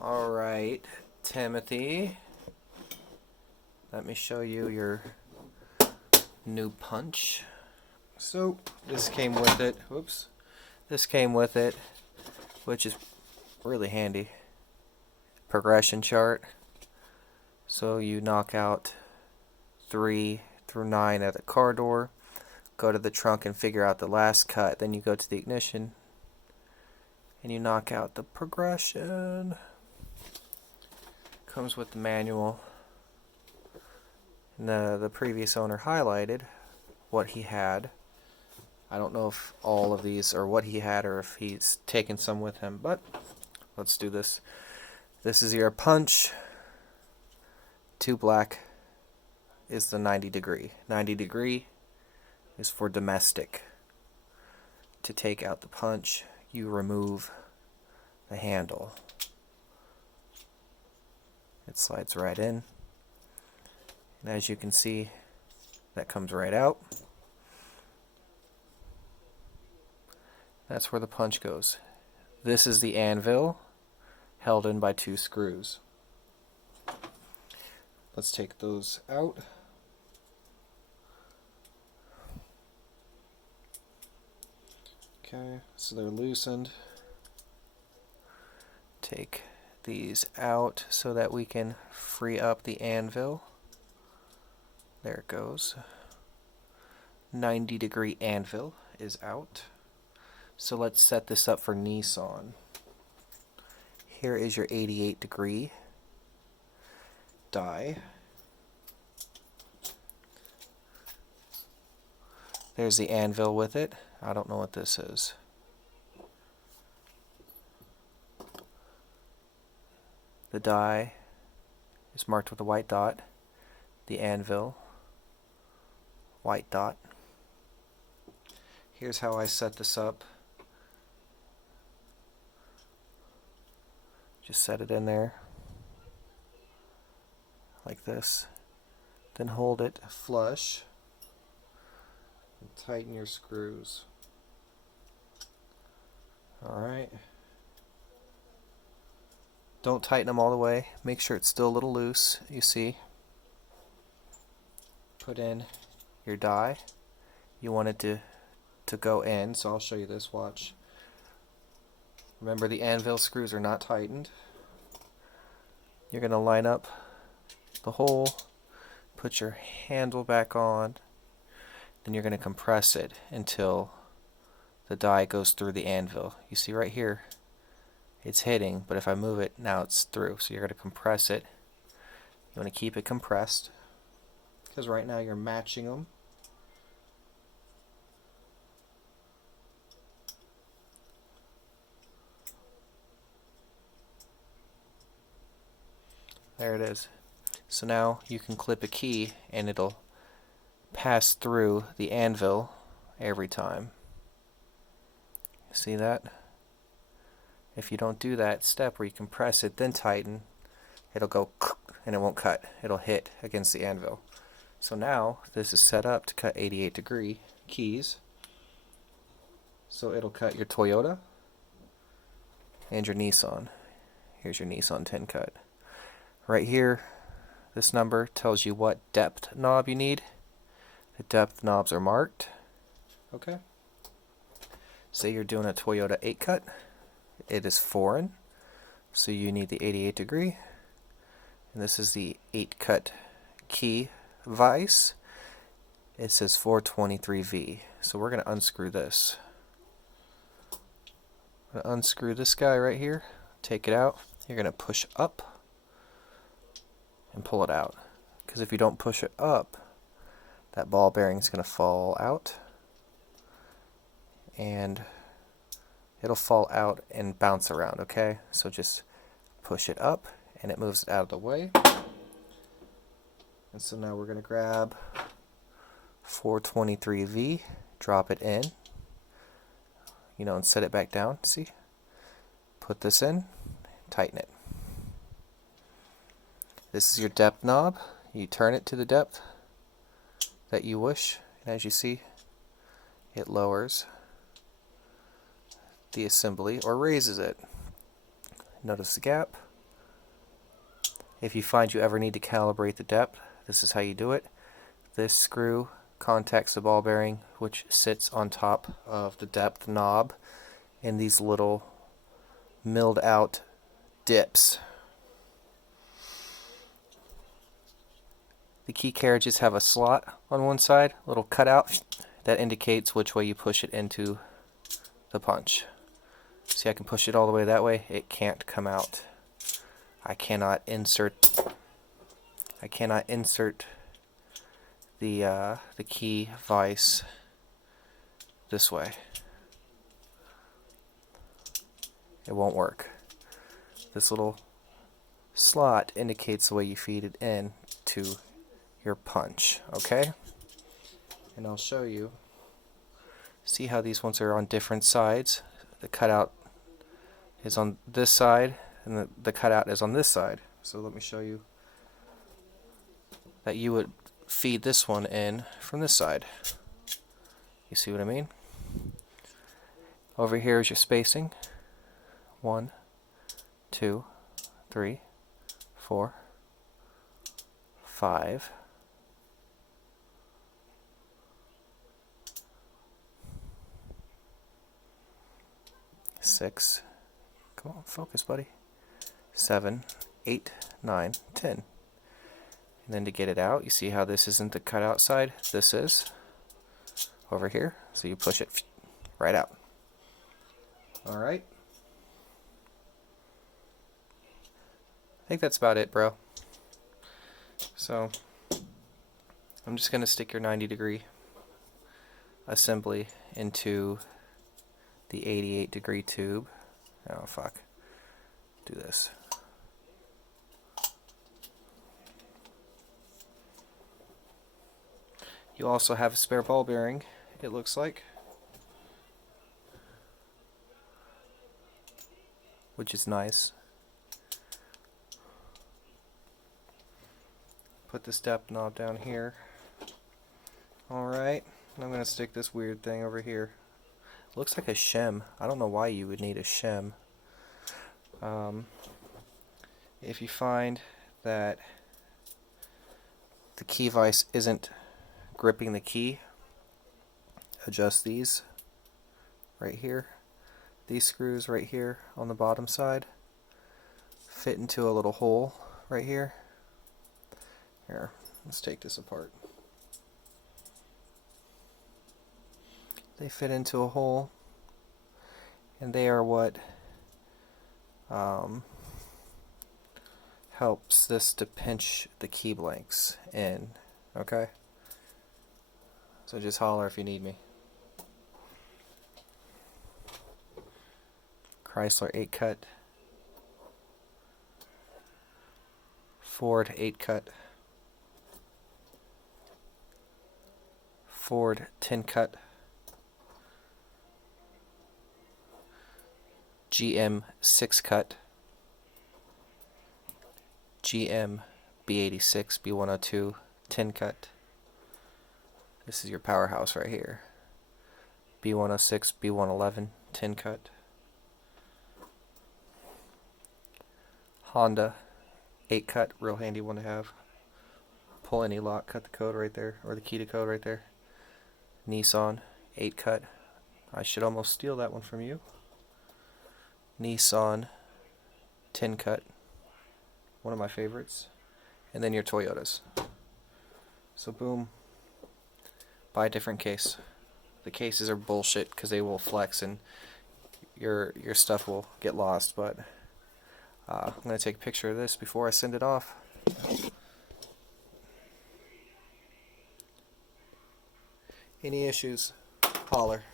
Alright, Timothy, let me show you your new punch. So, this came with it. Whoops. This came with it, which is really handy. Progression chart. So you knock out 3 through 9 at the car door, go to the trunk and figure out the last cut, then you go to the ignition and you knock out the progression. Comes with the manual. And the previous owner highlighted what he had. I don't know if all of these are what he had or if he's taken some with him, but let's do this. This is your punch. 2 black is the 90 degree. 90 degree is for domestic. To take out the punch, you remove the handle. It slides right in. And as you can see, that comes right out. That's where the punch goes. This is the anvil, held in by 2 screws. Let's take those out. Okay, so they're loosened. Take these out so that we can free up the anvil. There it goes. 90 degree anvil is out. So let's set this up for Nissan. Here is your 88 degree die. There's the anvil with it. I don't know what this is. The die is marked with a white dot. The anvil, white dot. Here's how I set this up. Just set it in there like this. Then hold it flush and tighten your screws. Alright. Don't tighten them all the way. Make sure it's still a little loose, you see. Put in your die. You want it to go in, so I'll show you this, watch. Remember, the anvil screws are not tightened. You're going to line up the hole, put your handle back on, then you're going to compress it until the die goes through the anvil. You see right here, it's hitting, but if I move it, now it's through. So you're going to compress it. You want to keep it compressed, because right now you're matching them. There it is. So now you can clip a key and it'll pass through the anvil every time. See that? If you don't do that step where you compress it then tighten, it'll go and it won't cut. It'll hit against the anvil. So now this is set up to cut 88 degree keys. So it'll cut your Toyota and your Nissan. Here's your Nissan 10 cut. Right here, this number tells you what depth knob you need. The depth knobs are marked. Okay. Say you're doing a Toyota 8 cut. It is foreign, so you need the 88 degree. And this is the 8 cut key vise. It says 423V. So we're going to unscrew this. I'm going to unscrew this guy right here. Take it out. You're going to push up and pull it out, because if you don't push it up, that ball bearing is going to fall out and it'll fall out and bounce around. Okay, so just push it up and it moves it out of the way. And so now we're going to grab 423V, drop it in, and set it back down. See, put this in, tighten it. This is your depth knob. You turn it to the depth that you wish, and as you see, it lowers the assembly or raises it. Notice the gap. If you find you ever need to calibrate the depth, this is how you do it. This screw contacts the ball bearing, which sits on top of the depth knob in these little milled out dips. The key carriages have a slot on one side, a little cutout that indicates which way you push it into the punch. See, I can push it all the way that way. It can't come out. I cannot insert the key vise this way. It won't work. This little slot indicates the way you feed it in to your punch, okay? And I'll show you. See how these ones are on different sides? The cutout is on this side and the cutout is on this side. So let me show you that you would feed this one in from this side. You see what I mean? Over here is your spacing. 1, 2, 3, 4, 5. 6. Come on, focus, buddy. 7, 8, 9, 10. And then to get it out, you see how this isn't the cutout side? This is over here. So you push it right out. Alright. I think that's about it, bro. So I'm just going to stick your 90-degree assembly into the 88-degree tube. Oh, fuck. Do this. You also have a spare ball bearing, it looks like, which is nice. Put the step knob down here. Alright, I'm going to stick this weird thing over here. Looks like a shim. I don't know why you would need a shim. If you find that the key vise isn't gripping the key, adjust these right here. These screws right here on the bottom side fit into a little hole right here. Here, let's take this apart. They fit into a hole, and they are what helps this to pinch the key blanks in. Okay? So just holler if you need me. Chrysler 8-cut, Ford 8-cut, Ford 10-cut, GM 6-cut, GM B86, B102, 10-cut. This is your powerhouse right here. B106, B111, 10-cut. Honda 8-cut, real handy one to have. Pull any lock, cut the code right there, or the key to code right there. Nissan 8-cut. I should almost steal that one from you. Nissan 10-cut, one of my favorites. And then your Toyotas. So boom, buy a different case. The cases are bullshit because they will flex and your stuff will get lost, but I'm going to take a picture of this before I send it off. Any issues, holler.